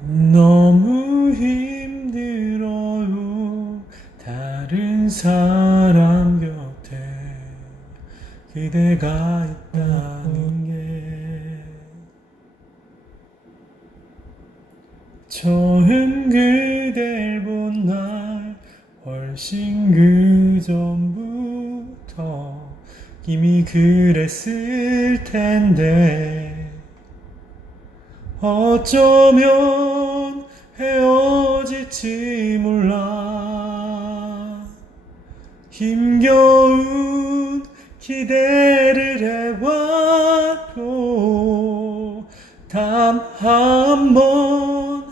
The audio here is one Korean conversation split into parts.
너무 힘들어요. 다른 사람 곁에 그대가 있다는 게. 처음 그댈 본 날 훨씬 그 전부터 이미 그랬을 텐데 어쩌면 헤어질지 몰라. 힘겨운 기대를 해와도 단한 번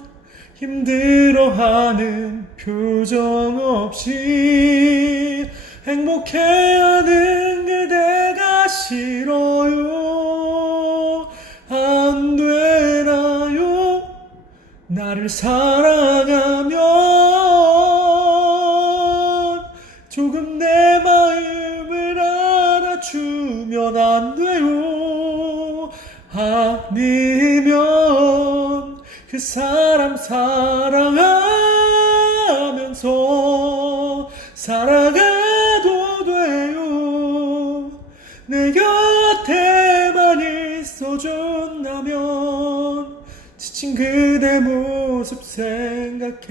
힘들어하는 표정 없이 행복해하는 그대가 싫어 나를 사랑하면 조금 내 마음을 알아주면 안 돼요. 아니면 그 사람 사랑하면서 살아가도 돼요. 내 곁에만 있어준다면 지친 그대 모습 생각해보면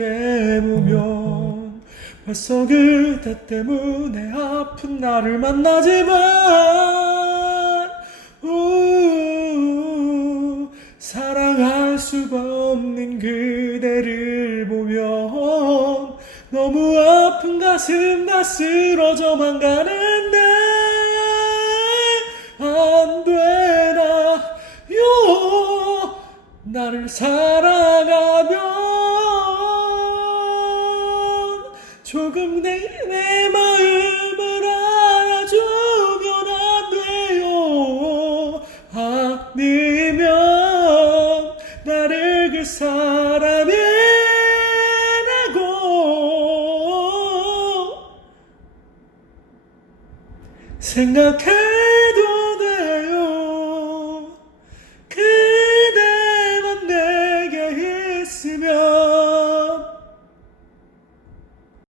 벌써 그대 때문에 아픈 나를 만나지만 우, 사랑할 수가 없는 그대를 보면 너무 아픈 가슴 다 쓰러져만 가는 나를 사랑하면 조금 내, 내 마음을 알아주면 안 돼요. 아니면 나를 그 사람이라고. 생각해